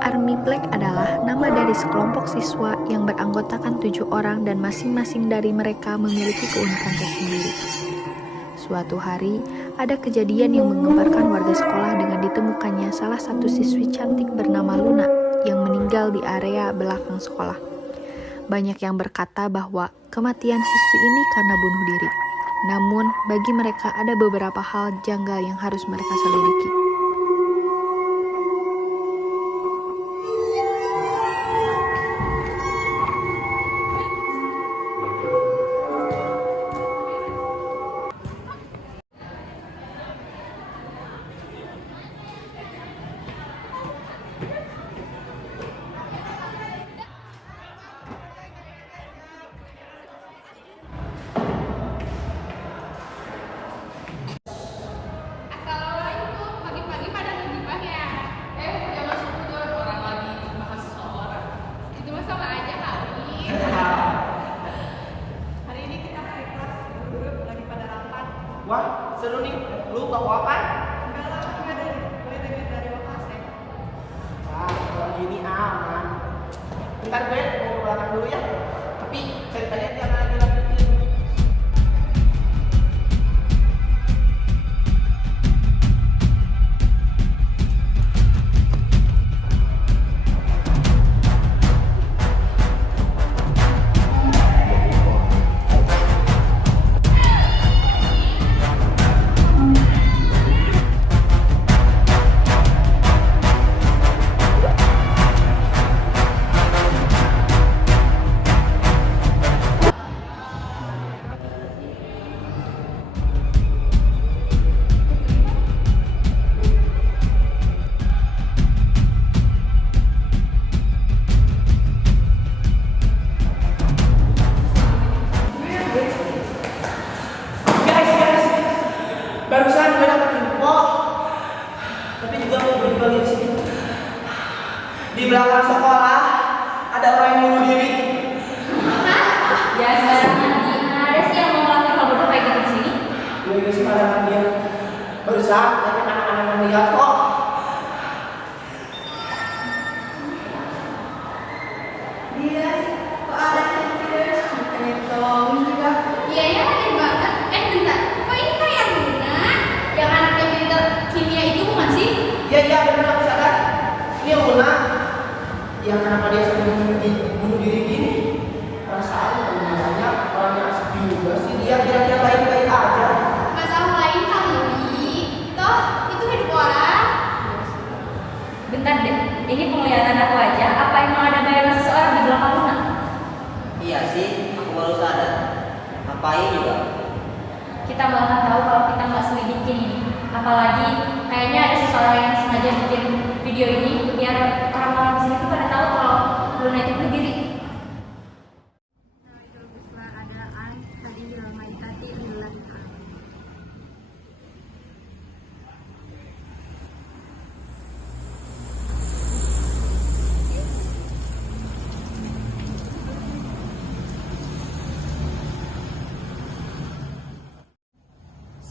Army Black adalah nama dari sekelompok siswa yang beranggotakan 7 orang dan masing-masing dari mereka memiliki keunikan tersendiri. Suatu hari, ada kejadian yang menggemparkan warga sekolah dengan ditemukannya salah satu siswi cantik bernama Luna yang meninggal di area belakang sekolah. Banyak yang berkata bahwa kematian siswi ini karena bunuh diri. Namun, bagi mereka ada beberapa hal janggal yang harus mereka selidiki. Wah, seru nih. Lu tau apa? Enggak lah, enggak dari Wakasek. Wah, kalau gini aman. Bentar gue mau ke belakang dulu ya. Tapi ceritanya jangan dilanjutin. Barusan gue dapet info, tapi juga mau berbagi di sini. Di belakang sekolah ada orang yang bunuh diri. Ya sekarang ada sih yang mau ngelakuin hal bodoh kayak gitu di sini. Gue juga sih pandangan dia. Barusan tapi anak-anak yang lihat kok. Dia sih, kok ada yang serius? Pengen tolongin juga. Iya ya aneh banget. Bentar, kok ini kayak Luna? Yang anaknya pinter kimia itu bukan sih? Iya benar aku sadar. Ini Luna yang kenapa dia sampai bunuh diri gini? Perasaan banyak orang yang asik juga sih. Dia kira-kira baik-baik aja. Masalah lain kali. Toh itu hidup orang. Bentar deh, ini penglihatan aku aja. Apa emang ada bayangan seseorang di belakang Luna? Iya sih, aku baru sadar. Ngapain juga? Kita nggak akan tahu kalau kita nggak selidikin ini. Apalagi kayaknya ada seseorang yang sengaja bikin video ini biar orang-orang di sini tuh pada tahu kalau Luna itu bunuh diri.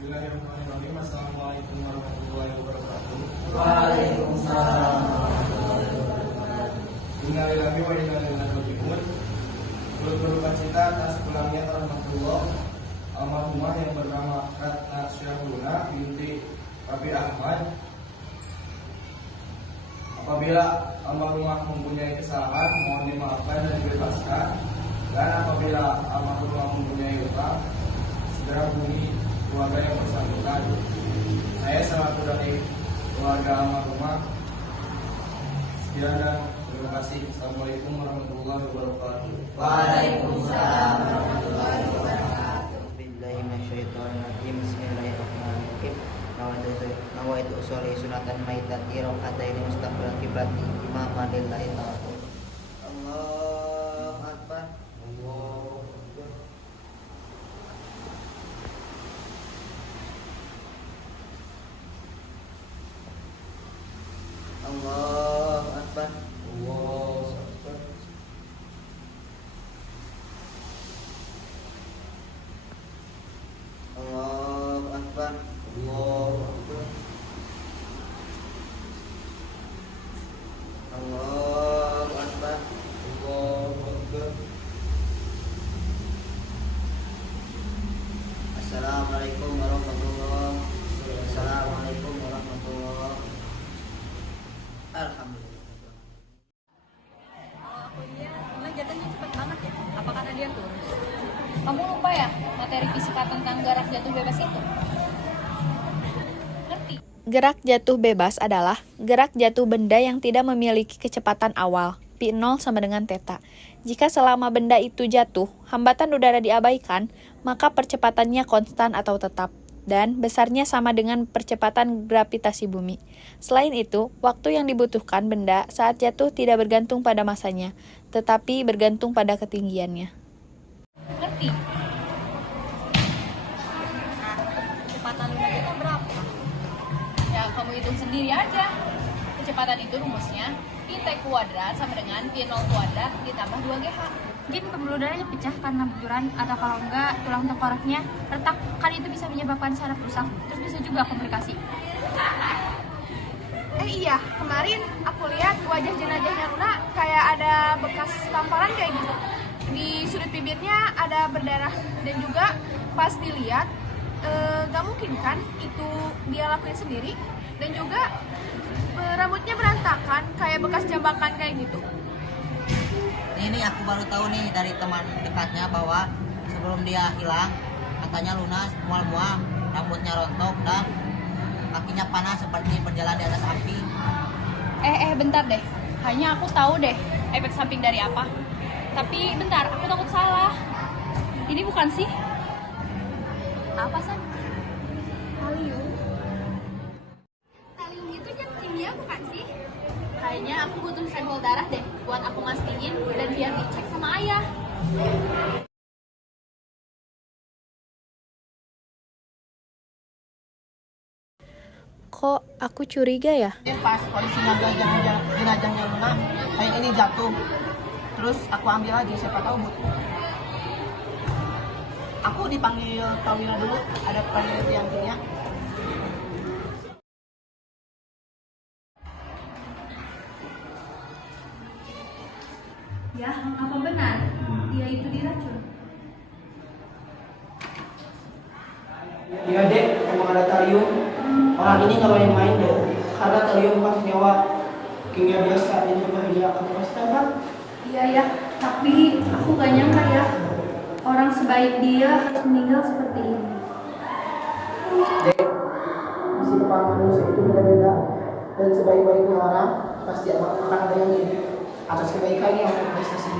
Bismillahirrahmanirrahim. Assalamualaikum warahmatullahi wabarakatuh. Waalaikumsalam. Innalillahi wa inna ilaihi raji'un. Turut berduka cita atas pulangnya rahmatullah almarhumah yang bernama Ratna Syahuna binti Rabi Ahmad. Apabila almarhumah mempunyai kesalahan, mohon dimaafkan dan dibebaskan. Dan apabila almarhumah mempunyai utang, segera hubungi keluarga yang bersangkutan. Saya selaku dari keluarga almarhumah. Sekian dan terima kasih. Assalamualaikum warahmatullahi wabarakatuh. Waalaikumsalam warahmatullahi wabarakatuh. Billahi minasyaitonirrajim. Bismillahirrahmanirrahim. Nawaitu usolli sunatan maitati rakaataini mustaqbil qiblati imaman lillahi ta'ala. Allahu akbar. Allahu akbar. Allahu akbar. Allahu akbar. Kamu lupa ya materi fisika tentang gerak jatuh bebas itu? Ngerti? Gerak jatuh bebas adalah gerak jatuh benda yang tidak memiliki kecepatan awal, P0 sama dengan θ. Jika selama benda itu jatuh, hambatan udara diabaikan, maka percepatannya konstan atau tetap, dan besarnya sama dengan percepatan gravitasi bumi. Selain itu, waktu yang dibutuhkan benda saat jatuh tidak bergantung pada masanya, tetapi bergantung pada ketinggiannya. Ngerti? Nah, kecepatan luna jatuh berapa? Ya, kamu hitung sendiri aja. Kecepatan itu rumusnya Pt kuadrat sama dengan P0 kuadrat ditambah 2GH. Mungkin pembuluh darahnya pecah karena benturan, atau kalau enggak tulang tengkoraknya retak, kan itu bisa menyebabkan saraf rusak, terus bisa juga komplikasi. Iya, kemarin aku lihat wajah jenazahnya Luna kayak ada bekas tamparan kayak gitu. Di sudut bibirnya ada berdarah, dan juga pas dilihat gak mungkin kan itu dia lakuin sendiri, dan juga rambutnya berantakan kayak bekas jambakan kayak gitu. Ini aku baru tahu nih dari teman dekatnya bahwa sebelum dia hilang, katanya Luna mual-mual, rambutnya rontok dan kakinya panas seperti berjalan di atas api. Bentar deh. Kayaknya aku tahu deh efek samping dari apa. Tapi bentar, aku takut salah. Ini bukan sih? Apa sih? Kalium. Kalium itu zat kimia bukan sih? Kayaknya aku butuh sampel darah deh buat aku mastiin dan biar dicek sama ayah. Kok aku curiga ya? Pas kondisi jenazahnya Luna kayak ini jatuh, terus aku ambil aja, siapa tahu butuh. Aku dipanggil Tawira dulu, ada penelitian kimia. Ya, apa benar dia itu diracun? Iya dek, emang ada talium. Orang ini nggak main-main deh, karena talium bukan senyawa kimia biasa, ini berbahaya. Kamu pasti tahu kan? Iya ya, tapi aku gak nyangka ya orang sebaik dia harus meninggal seperti ini. Dek, misi kepala manusia itu beda-beda, dan sebaik-baiknya orang pasti akan ada yang ini atas kebaikannya yang berprestasi.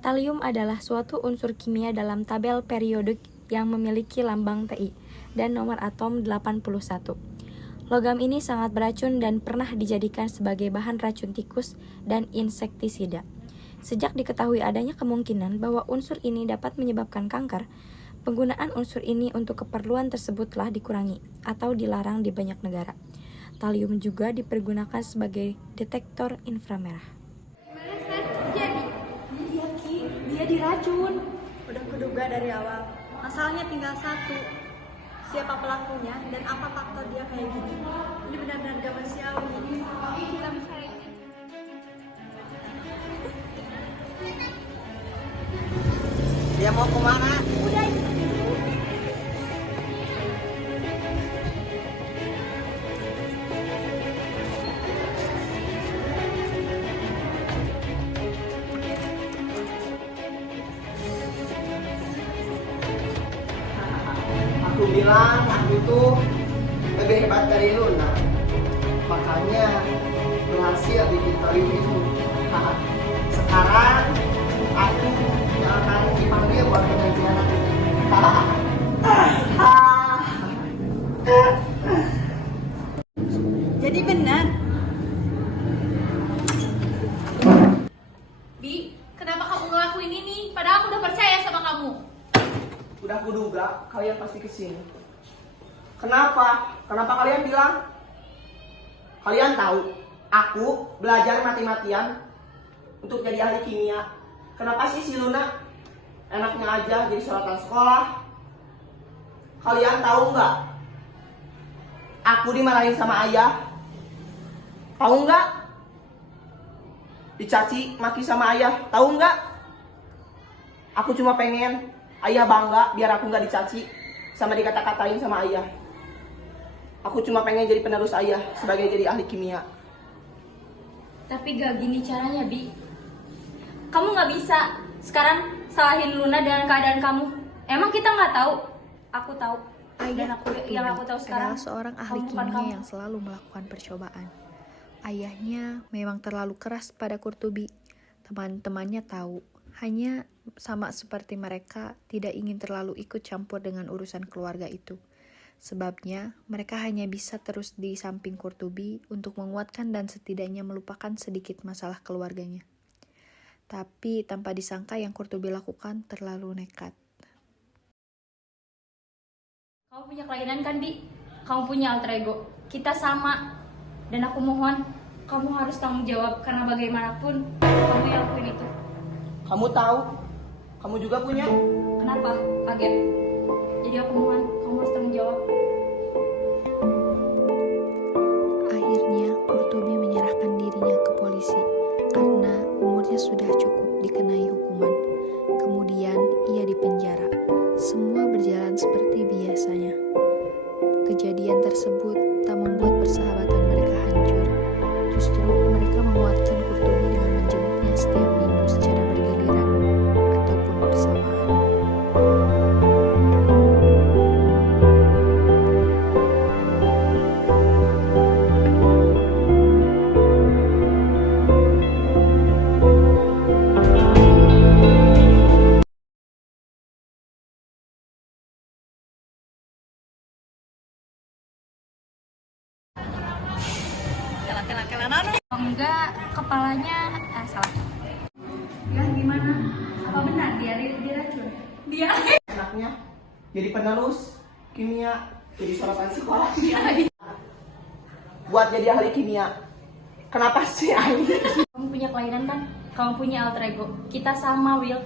Talium adalah suatu unsur kimia dalam tabel periodik yang memiliki lambang Ti dan nomor atom 81. Logam ini sangat beracun dan pernah dijadikan sebagai bahan racun tikus dan insektisida. Sejak diketahui adanya kemungkinan bahwa unsur ini dapat menyebabkan kanker, penggunaan unsur ini untuk keperluan tersebut telah dikurangi atau dilarang di banyak negara. Talium juga dipergunakan sebagai detektor inframerah. Gimana San? Jadi? Iya Ki, dia diracun. Udah kuduga dari awal. Masalahnya tinggal satu. Siapa pelakunya dan apa faktor dia kayak gini? Ini benar-benar gak manusiawi. Oke, kita mencari. Dia mau kemana? Udah itu dulu. Aku bilang aku itu lebih hebat dari Luna, makanya berhasil bikin talium itu. Sekarang aku yang akan dipanggil buat pengajian. Jadi benar. Bi, kenapa kamu ngelakuin ini? Padahal aku udah percaya sama kamu. Udah kuduga kalian pasti kesini. Kenapa? Kenapa kalian bilang? Kalian tahu, aku belajar mati-matian untuk jadi ahli kimia. Kenapa sih si Luna enaknya aja jadi sorotan sekolah? Kalian tahu nggak? Aku dimarahin sama ayah. Tahu nggak? Dicaci maki sama ayah. Tahu nggak? Aku cuma pengen ayah bangga biar aku nggak dicaci sama dikata-katain sama ayah. Aku cuma pengen jadi penerus ayah sebagai jadi ahli kimia. Tapi gak gini caranya, Bi. Kamu gak bisa. Sekarang salahin Luna dengan keadaan kamu. Emang kita nggak tahu? Aku tahu. Dan Ayah Kurtubi yang aku tahu sekarang, adalah seorang ahli kamu bukan kimia kamu. yang selalu melakukan percobaan. Ayahnya memang terlalu keras pada Kurtubi. Teman-temannya tahu, hanya sama seperti mereka tidak ingin terlalu ikut campur dengan urusan keluarga itu. Sebabnya, mereka hanya bisa terus di samping Kurtubi untuk menguatkan dan setidaknya melupakan sedikit masalah keluarganya. Tapi tanpa disangka yang Kurtubi lakukan terlalu nekat. Kamu punya kelainan kan, Di? Kamu punya alter ego. Kita sama. Dan aku mohon, kamu harus tanggung jawab karena bagaimanapun kamu yang lakuin itu. Kamu tahu, kamu juga punya. Kenapa? Kaget. Jadi aku mohon, kamu harus tanggung jawab. Akhirnya, Kurtubi menyerahkan dirinya ke polisi karena umurnya sudah cukup dikenai hukuman. Kemudian, ia dipenjara. Semua berjalan seperti biasanya. Kejadian tersebut tak membuat persahabatan mereka hancur. Justru mereka menguatkan Kurtubi dengan menjenguknya setiap minggu secara bergiliran ataupun bersamaan. Kalau enggak, kepalanya salah. Ya gimana? Apa benar dia racun? Dia Anaknya jadi penerus kimia, jadi sorotan sekolah. Buat jadi ahli kimia. Kenapa sih ahli? kamu punya kelainan kan? Kamu punya alter ego. Kita sama, Will.